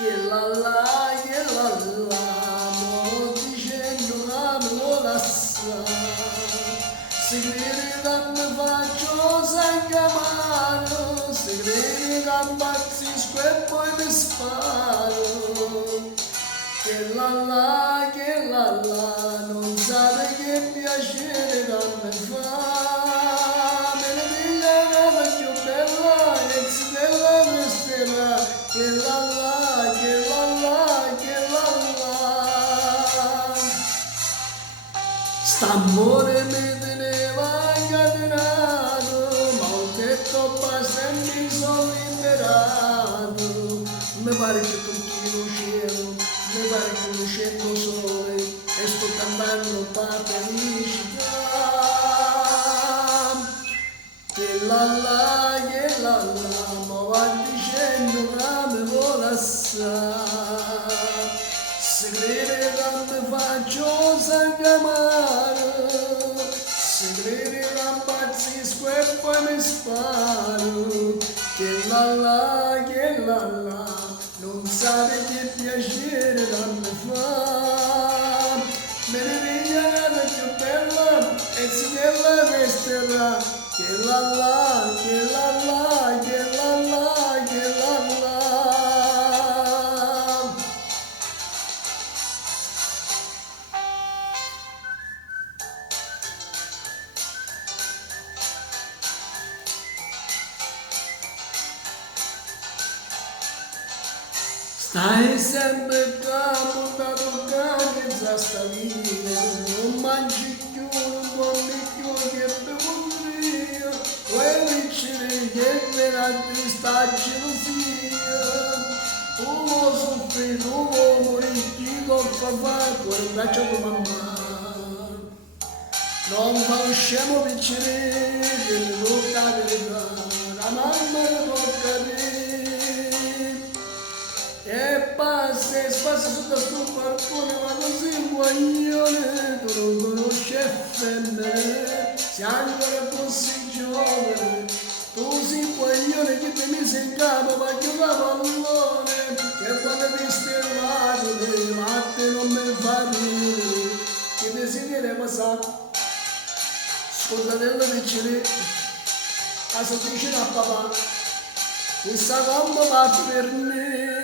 che la la, mo dicendo che mi vuole assare. Se crede che mi faccio sangamano, se crede che impazzisco e poi mi sparo. Che la la, non sa che piacere che mi fa. Me ne piglia una più bella e si della resterà. Che la la, che la la, che la la. St'amore mi teneva incatenato, ma ho detto basta e mi sono liberato. Mi pare che tocchi il cielo, mi pare che non scendo sole e sto cantando per felicità. Che la, ma va dicendo che mi vuole assare. Se crede che mi faccio sangamare, se crede che impazzisco e poi mi sparo. Che la, non sa che piacere che mi fa. Me ne piglia una più bella e si della resterà. Che la la, che la la, che la la, che la la. Stai sempre capotato che già sta via, non mangi più, non dormi più che bevo io, quelli ciri che per altri sta gelosia, tu lo soffri, tu lo mori, chi lo fa fare, quel braccio di mamma, non fa lo scemo piccere, che mi tocca verità, la mamma mi tocca dire. E passa e spassa sotto sto balcone, ma così un guaglione, tu non conosci femmine, se ancora fossi giovane, tu sei un guaglione che ti mise in capo, ma che va pallone, che quando ti stervato, ma te non mi fa ridere, che ti si viene passato, scusatella piccine, a sotto vicino a papà, questa gamba va per me.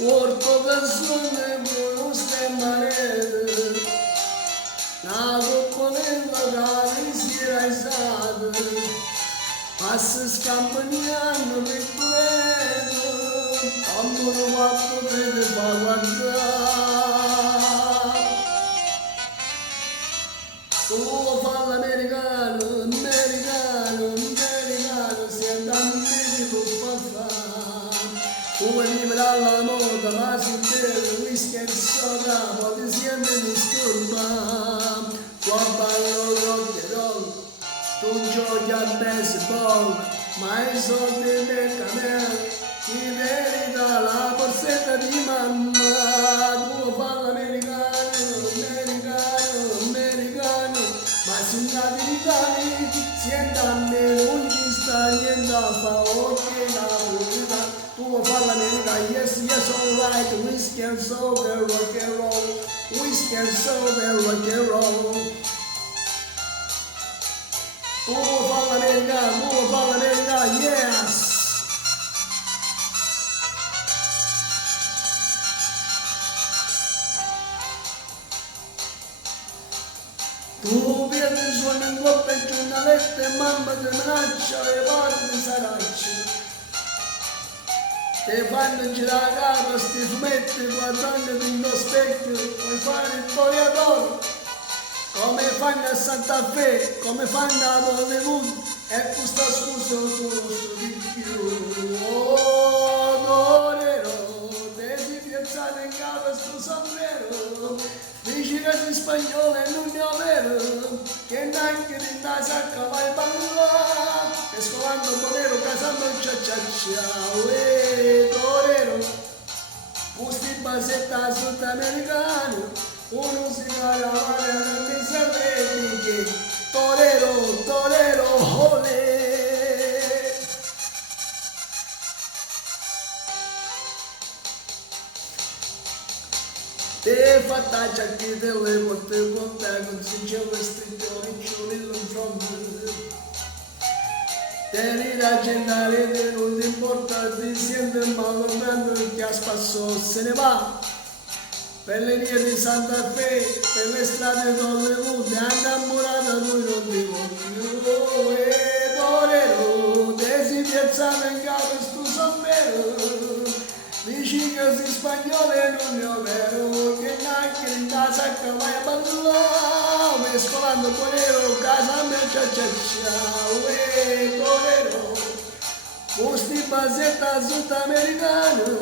Porto canzone con stemmarete, la copponella che si era isata, passa scampagnando per pleto, amore quattro vede fa guardare. Tu fa l'americano, americano, senta a me lo fa fare. Tu venivi dalla moda, ma si beve whisky e soda, poi ti senti disturba. Qua ballo rock and roll, tu giochi a baseball, ma i soldi del camel, ti merita la borsetta di mamma. Tu fa l'americano, ma se nati in Italia, sienta a me, non ci sta niente a fa, ok, la verità. Tu fa l'America, yes, alright, whiskey and soda, rock and roll, whiskey and soda, rock and roll. Tu fa l'America, yes. Tu vieni suoni in coppa e giornalette e mamma ti minaccia le parti di saracci. Te fanno girare la casa, sti fumetti, guardandoti in lo specchio, puoi fare il togliatore, come fanno a Santa Fe, come fanno a Hollywood, e questa scusa tu lo so di più. Oh, torero, devi piazzare in capo sto sombrero, dici che sei spagnolo e non è vero, che neanche di casa vai a ballare, mescolando bolero, casando il cia cia cia, torero, gusti basetta sudamericano, uno si parla non mi sapete che torero, torero, olè. Te fattaccia che delle volte conta con sincero restrizione ci vuole un fronte. Te raggiungere che non ti importa, ti senti male, che a spasso se ne va. Per le vie di Santa Fe, per le strade d'Hollywood, innamorata lui non ti voglio. E torero, te si piazzava in capo stu sombrero. Dici che sei spagnolo e non è vero, che neanche in casa che vai a ballare, mescolando torero, casa mia torero, posti basetta sudamericano,